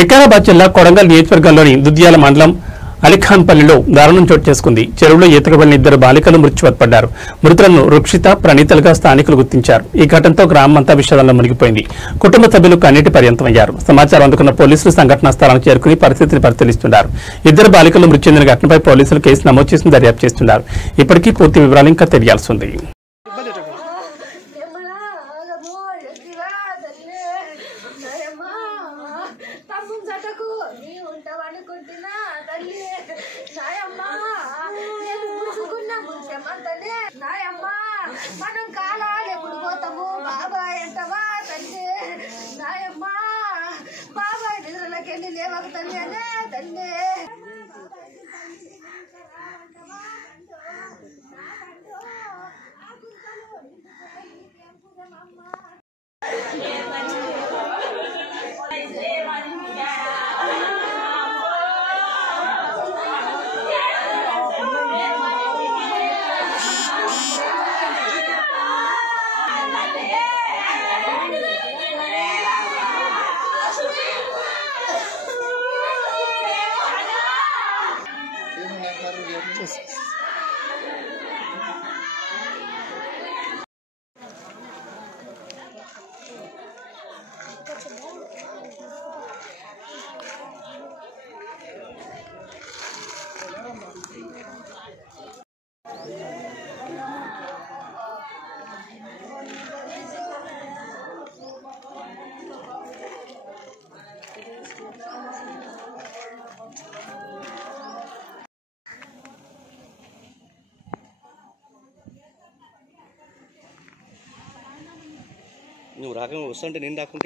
వికారాబాద్ జిల్లా కొడంగల్ నియోజకవర్గంలోని దుద్యాల మండలం అలీఖాన్పల్లిలో దారుణం చోటు చేసుకుంది. చెరువులో ఈతకు ఇద్దరు బాలికలు మృత్యువత్పడ్డారు. మృతులను రుక్షిత, ప్రణీతలుగా స్థానికులు గుర్తించారు. ఈ ఘటనతో గ్రామం అంతా విషాదంలో మునిగిపోయింది. కుటుంబ సభ్యులు కన్నీటి పర్యంతమయ్యారు. సమాచారం అందుకున్న పోలీసులు సంఘటనా స్థలానికి చేరుకుని పరిస్థితిని పరిశీలిస్తున్నారు. ఇద్దరు బాలికలు మృతి చెందిన ఘటనపై పోలీసులు కేసు నమోదు చేసి దర్యాప్తు చేస్తున్నారు. ఇప్పటికీ పూర్తి వివరాలు ఇంకా తెలియాల్సి ఉంది. మనం కాలాలు ఎప్పుడు పోతాము బాబాయ్ అంటవా తల్లి నాయమ్మా బాబాయ్ నిద్రలోకి వెళ్ళి లేవక తల్లి అనే తల్లి నువ్వు రాకుండా వస్తుంటే నేను రాకుంటే